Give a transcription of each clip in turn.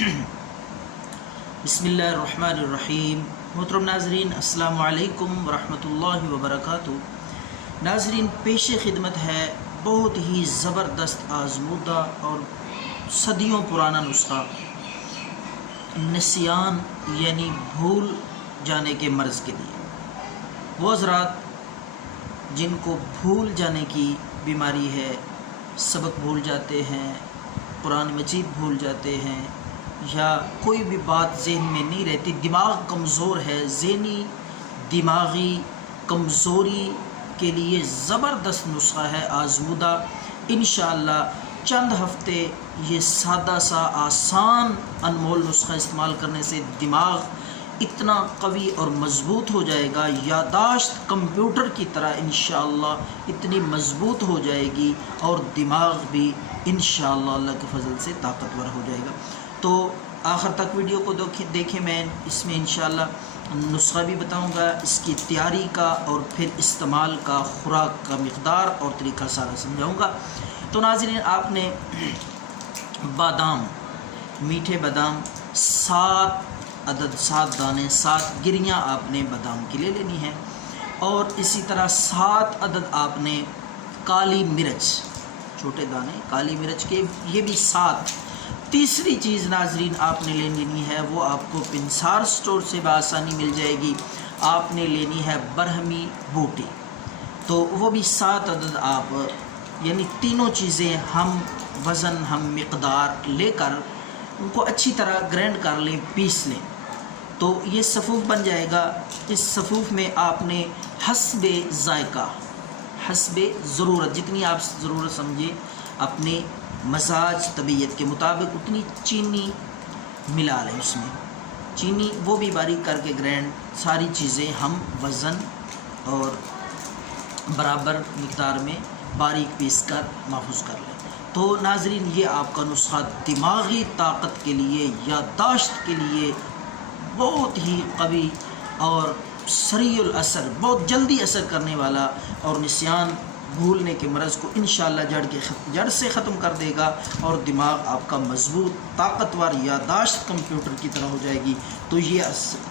बिस्मिल्लाहिर्रहमानिर्रहीम। मोहतरम नाज़रीन, अस्सलामु अलैकुम वरहमतुल्लाहि वबरकातुहू। नाज़रीन, पेश खिदमत है बहुत ही ज़बरदस्त आज़मूदा और सदियों पुराना नुस्खा निस्यान यानी भूल जाने के मर्ज़ के लिए। वो हज़रात जिनको भूल जाने की बीमारी है, सबक भूल जाते हैं, कुरान मजीद भूल जाते हैं, या कोई भी बात ज़हन में नहीं रहती, दिमाग कमज़ोर है, ज़हनी दिमागी कमज़ोरी के लिए ज़बरदस्त नुस्खा है आज़मूदा। इंशाअल्लाह चंद हफ्ते ये सादा सा आसान अनमोल नुस्खा इस्तेमाल करने से दिमाग इतना कवी और मज़बूत हो जाएगा, यादाश्त कंप्यूटर की तरह इंशाअल्लाह इतनी मज़बूत हो जाएगी और दिमाग भी इंशाअल्लाह अल्लाह के फ़ज़ल से ताकतवर हो जाएगा। तो आखिर तक वीडियो को देखें। मैं इसमें इंशाअल्लाह नुस्खा भी बताऊंगा, इसकी तैयारी का और फिर इस्तेमाल का, खुराक का मिक़दार और तरीका सारा समझाऊंगा। तो नाज़रीन, आपने बादाम, मीठे बादाम 7 अदद, 7 दाने, 7 गिरियाँ आपने बादाम की ले लेनी है, और इसी तरह 7 अदद आपने काली मिर्च, छोटे दाने काली मिर्च के, ये भी 7। तीसरी चीज़ नाज़रीन आपने ले लेनी है, वो आपको पिंसार स्टोर से बआसानी मिल जाएगी। आपने लेनी है बरहमी बूटी, तो वो भी 7 अदद आप, यानी तीनों चीज़ें हम वज़न, हम मिक़दार लेकर उनको अच्छी तरह ग्राइंड कर लें, पीस लें, तो ये सफ़ूफ़ बन जाएगा। इस सफ़ूफ़ में आपने हस्बे ज़ायक़ा, हस्बे ज़रूरत, जितनी आप ज़रूरत समझे, अपने मजाज तबीयत के मुताबिक उतनी चीनी मिला लें। उसमें चीनी वो भी बारीक करके ग्राइंड, सारी चीज़ें हम वज़न और बराबर मिक़दार में बारीक पीस कर महफूज कर लें। तो नाज़रीन, ये आपका नुस्खा दिमागी ताकत के लिए, यादाश्त के लिए बहुत ही कवी और सरीउल असर, बहुत जल्दी असर करने वाला, और निस्यान भूलने के मर्ज़ को इंशाअल्लाह जड़ से ख़त्म कर देगा, और दिमाग आपका मज़बूत, ताकतवर, यादाश्त कंप्यूटर की तरह हो जाएगी। तो ये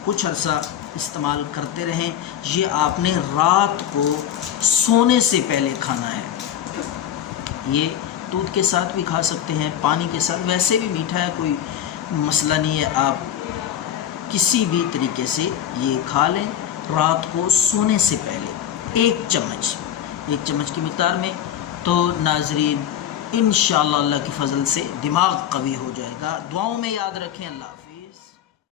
कुछ अर्सा इस्तेमाल करते रहें। ये आपने रात को सोने से पहले खाना है। ये दूध के साथ भी खा सकते हैं, पानी के साथ, वैसे भी मीठा है, कोई मसला नहीं है, आप किसी भी तरीके से ये खा लें रात को सोने से पहले, 1 चम्मच की मिक़दार में। तो नाज़रीन, इंशाअल्लाह अल्लाह के फ़ज़ल से दिमाग कवी हो जाएगा। दुआओं में याद रखें। अल्लाह हाफ़िज़।